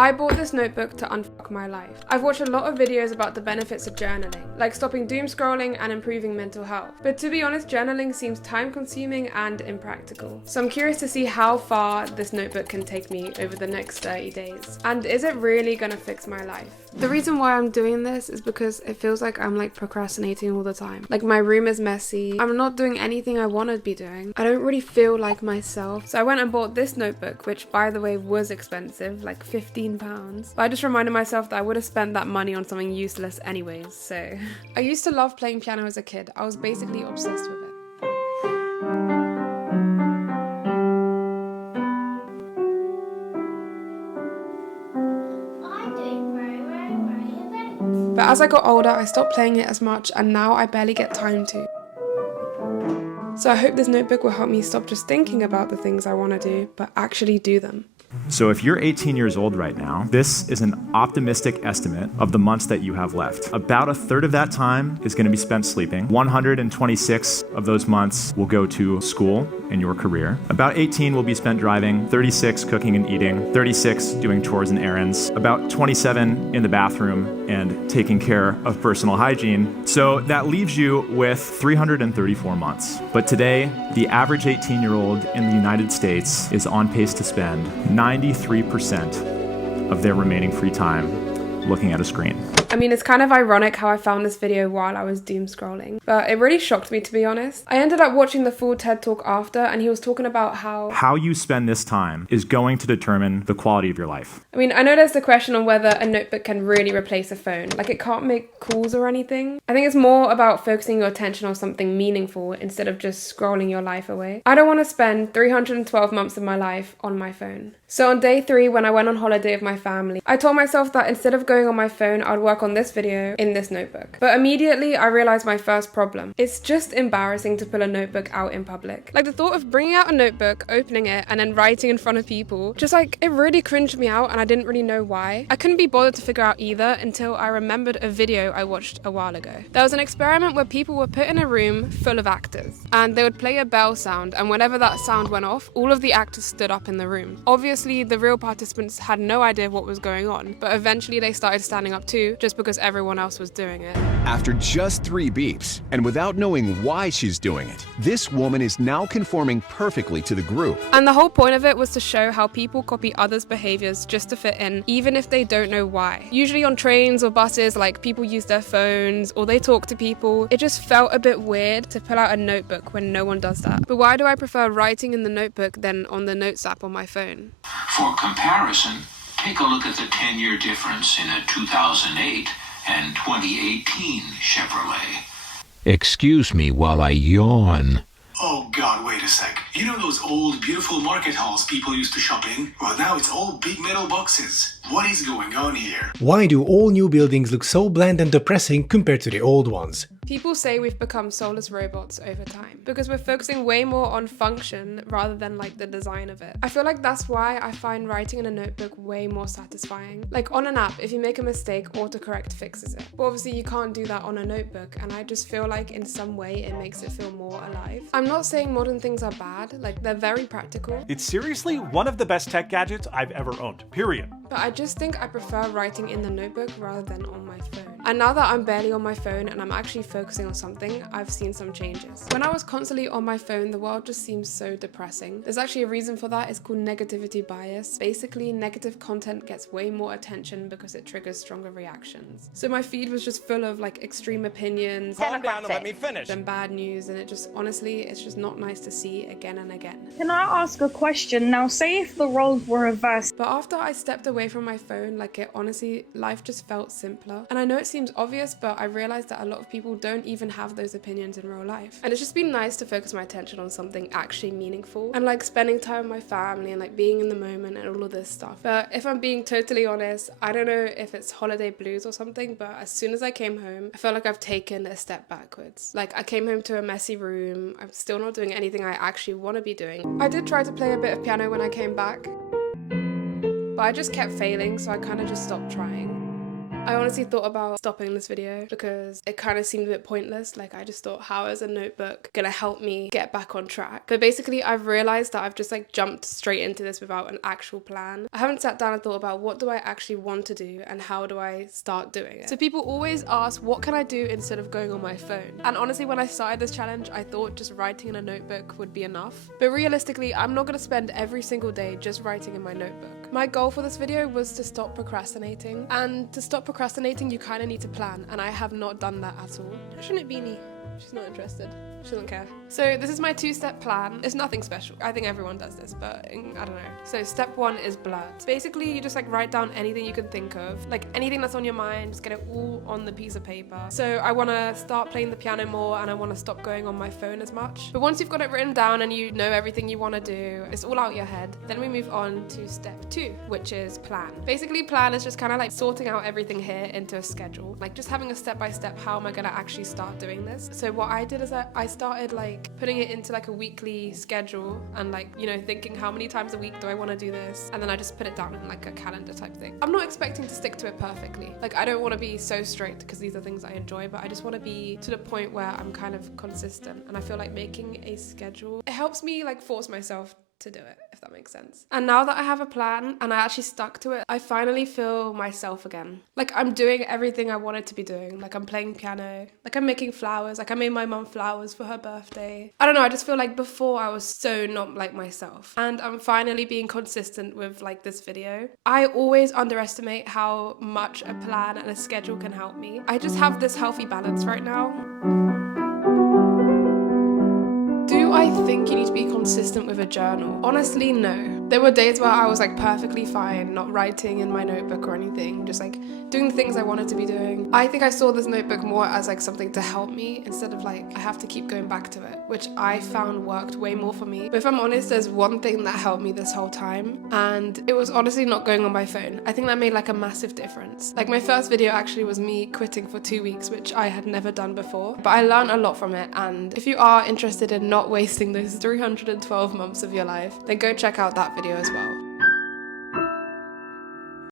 I bought this notebook to unfuck my life. I've watched a lot of videos about the benefits of journaling, like stopping doom scrolling and improving mental health. But to be honest, journaling seems time consuming and impractical. So I'm curious to see how far this notebook can take me over the next 30 days. And is it really gonna fix my life? The reason why I'm doing this is because it feels like I'm like procrastinating all the time. Like my room is messy. I'm not doing anything I want to be doing. I don't really feel like myself. So I went and bought this notebook, which by the way was expensive, like £15. But I just reminded myself that I would have spent that money on something useless anyways, so. I used to love playing piano as a kid. I was basically obsessed with it. But as I got older, I stopped playing it as much, and now I barely get time to. So I hope this notebook will help me stop just thinking about the things I want to do, but actually do them. So if you're 18 years old right now, this is an optimistic estimate of the months that you have left. About a third of that time is going to be spent sleeping. 126 of those months will go to school and your career. About 18 will be spent driving, 36 cooking and eating, 36 doing chores and errands, about 27 in the bathroom and taking care of personal hygiene. So that leaves you with 334 months. But today, the average 18-year-old in the United States is on pace to spend 93% of their remaining free time looking at a screen. I mean, it's kind of ironic how I found this video while I was doom scrolling, but it really shocked me, to be honest. I ended up watching the full TED Talk after, and he was talking about how you spend this time is going to determine the quality of your life. I mean, I know there's the question on whether a notebook can really replace a phone. Like, it can't make calls or anything. I think it's more about focusing your attention on something meaningful instead of just scrolling your life away. I don't want to spend 312 months of my life on my phone. So on day 3, when I went on holiday with my family, I told myself that instead of going on my phone, I'd work on this video in this notebook. But immediately I realized my first problem. It's just embarrassing to pull a notebook out in public. Like, the thought of bringing out a notebook, opening it, and then writing in front of people, just like, it really cringed me out, and I didn't really know why. I couldn't be bothered to figure out either until I remembered a video I watched a while ago. There was an experiment where people were put in a room full of actors, and they would play a bell sound, and whenever that sound went off, all of the actors stood up in the room. Obviously, the real participants had no idea what was going on, but eventually they started standing up too, just because everyone else was doing it. After just 3 beeps, and without knowing why she's doing it, this woman is now conforming perfectly to the group. And the whole point of it was to show how people copy others' behaviors just to fit in, even if they don't know why. Usually on trains or buses, like, people use their phones or they talk to people. It just felt a bit weird to pull out a notebook when no one does that. But why do I prefer writing in the notebook than on the notes app on my phone? For comparison, take a look at the 10-year difference in a 2008 and 2018 Chevrolet. Excuse me while I yawn. Oh God, wait a sec. You know those old, beautiful market halls people used to shop in? Well, now it's all big metal boxes. What is going on here? Why do all new buildings look so bland and depressing compared to the old ones? People say we've become soulless robots over time because we're focusing way more on function rather than like the design of it. I feel like that's why I find writing in a notebook way more satisfying. Like on an app, if you make a mistake, autocorrect fixes it. But obviously you can't do that on a notebook, and I just feel like in some way it makes it feel more alive. I'm not saying modern things are bad, like they're very practical. It's seriously one of the best tech gadgets I've ever owned, period. But I just think I prefer writing in the notebook rather than on my phone. And now that I'm barely on my phone and I'm actually focusing on something, I've seen some changes. When I was constantly on my phone, the world just seems so depressing. There's actually a reason for that. It's called negativity bias. Basically, negative content gets way more attention because it triggers stronger reactions. So my feed was just full of like extreme opinions, Calm down and let me finish. and bad news, and it just, honestly, it's just not nice to see again and again. Can I ask a question? Now, say if the roles were reversed. But after I stepped away from my phone, like, it honestly, life just felt simpler. And I know it seems obvious, but I realized that a lot of people don't even have those opinions in real life. And it's just been nice to focus my attention on something actually meaningful and like spending time with my family and like being in the moment and all of this stuff. But if I'm being totally honest, I don't know if it's holiday blues or something, but as soon as I came home, I felt like I've taken a step backwards. Like, I came home to a messy room. I'm still not doing anything I actually want to be doing. I did try to play a bit of piano when I came back, but I just kept failing, so I kind of just stopped trying. I honestly thought about stopping this video because it kind of seemed a bit pointless. Like, I just thought, how is a notebook gonna help me get back on track? But basically, I've realized that I've just like jumped straight into this without an actual plan. I haven't sat down and thought about what do I actually want to do and how do I start doing it. So people always ask, what can I do instead of going on my phone? And honestly, when I started this challenge, I thought just writing in a notebook would be enough. But realistically, I'm not gonna spend every single day just writing in my notebook. My goal for this video was to stop procrastinating. And to stop procrastinating, you kind of need to plan, and I have not done that at all. Shouldn't it be me? She's not interested. She doesn't care. So this is my 2-step plan. It's nothing special. I think everyone does this, but I don't know. So step 1 is blurt. Basically, you just like write down anything you can think of, like anything that's on your mind, just get it all on the piece of paper. So I want to start playing the piano more, and I want to stop going on my phone as much. But once you've got it written down and you know everything you want to do, it's all out your head, then we move on to step 2, which is plan. Basically, plan is just kind of like sorting out everything here into a schedule, like just having a step-by-step, how am I going to actually start doing this? So what I did is I started like putting it into like a weekly schedule and like, you know, thinking how many times a week do I want to do this, and then I just put it down in like a calendar type thing. I'm not expecting to stick to it perfectly. Like, I don't want to be so strict because these are things I enjoy, but I just want to be to the point where I'm kind of consistent, and I feel like making a schedule, it helps me like force myself to do it, if that makes sense. And now that I have a plan and I actually stuck to it, I finally feel myself again. Like, I'm doing everything I wanted to be doing. Like, I'm playing piano, like I'm making flowers, like I made my mum flowers for her birthday. I don't know, I just feel like before I was so not like myself, and I'm finally being consistent with like this video. I always underestimate how much a plan and a schedule can help me. I just have this healthy balance right now. Do I think you need to be consistent with a journal? Honestly, no. There were days where I was like perfectly fine, not writing in my notebook or anything, just like doing the things I wanted to be doing. I think I saw this notebook more as like something to help me instead of like I have to keep going back to it, which I found worked way more for me. But if I'm honest, there's one thing that helped me this whole time, and it was honestly not going on my phone. I think that made like a massive difference. Like, my first video actually was me quitting for 2 weeks, which I had never done before, but I learned a lot from it. And if you are interested in not wasting those 312 months of your life, then go check out that video as well.